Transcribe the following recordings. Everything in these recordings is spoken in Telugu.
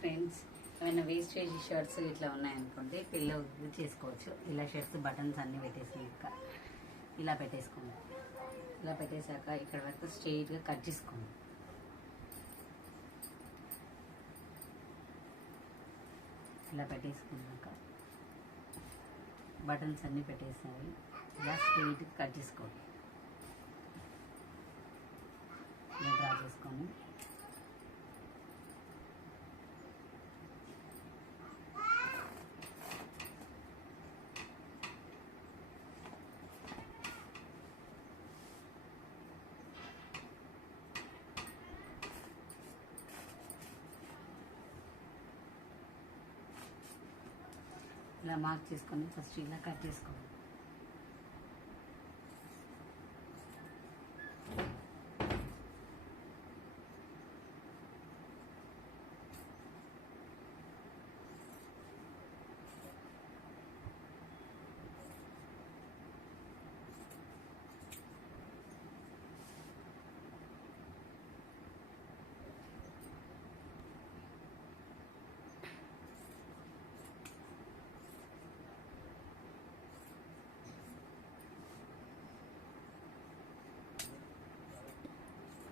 ఫ్రెండ్స్, ఏమైనా వేస్టేజ్ షర్ట్స్ ఇట్లా ఉన్నాయనుకోండి పిల్లలు చేసుకోవచ్చు. ఇలా షర్ట్స్ బటన్స్ అన్నీ పెట్టేసాక ఇలా పెట్టేసుకోండి. ఇలా పెట్టేశాక ఇక్కడ వరకు స్ట్రెయిట్గా కట్ చేసుకోండి. ఇలా పెట్టేసుకున్నాక బటన్స్ అన్నీ పెట్టేసాయి. ఇలా స్ట్రెయిట్గా కట్ చేసుకోండి. ఇలా డ్రా చేసుకొని ఇలా మార్క్ చేసుకొని ఫస్ట్ ఇలా కట్ చేసుకోండి.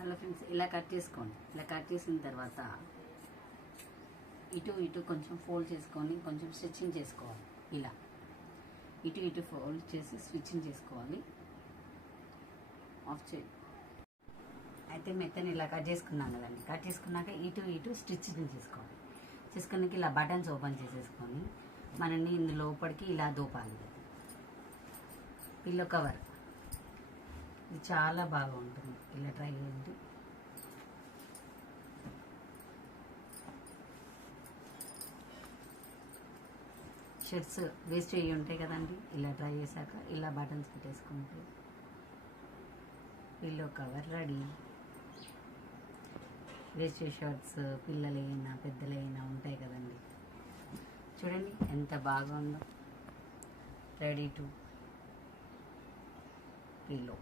హలో ఫ్రెండ్స్, ఇలా కట్ చేసుకోండి. ఇలా కట్ చేసిన తర్వాత ఇటు ఇటు కొంచెం ఫోల్డ్ చేసుకొని కొంచెం స్టిచ్చింగ్ చేసుకోవాలి. ఇలా ఇటు ఇటు ఫోల్డ్ చేసి స్టిచ్చింగ్ చేసుకోవాలి. ఆఫ్ చేయండి. అయితే మెత్తని ఇలా కట్ చేసుకున్నాం కదండి. కట్ చేసుకున్నాక ఇటు ఇటు స్టిచ్చింగ్ చేసుకోవాలి. చేసుకున్నాక ఇలా బటన్స్ ఓపెన్ చేసేసుకొని మనల్ని ఇందులో లోపలికి ఇలా దూపాలి. పిల్లో కవర్ ఇది చాలా బాగా ఉంటుంది. ఇలా ట్రై చేయండి. షర్ట్స్ వేస్ట్ అయ్యి ఉంటాయి కదండి. ఇలా ట్రై చేశాక ఇలా బటన్స్ పెట్టేసుకుంటే pillow cover ready. Waste shirts పిల్లలైనా పెద్దలైనా ఉంటాయి కదండి. చూడండి ఎంత బాగుందో. Ready to pillow.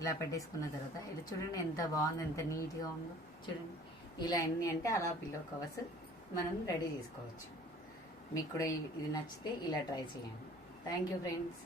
ఇలా పెట్టేసుకున్న తర్వాత ఇలా చూడండి ఎంత బాగుందో, ఎంత నీట్గా ఉందో. చూడండి ఇలా ఎన్ని అంటే అలా పిల్లో కవర్స్ మనం రెడీ చేసుకోవచ్చు. మీకు కూడా ఇది నచ్చితే ఇలా ట్రై చేయండి. Thank you friends.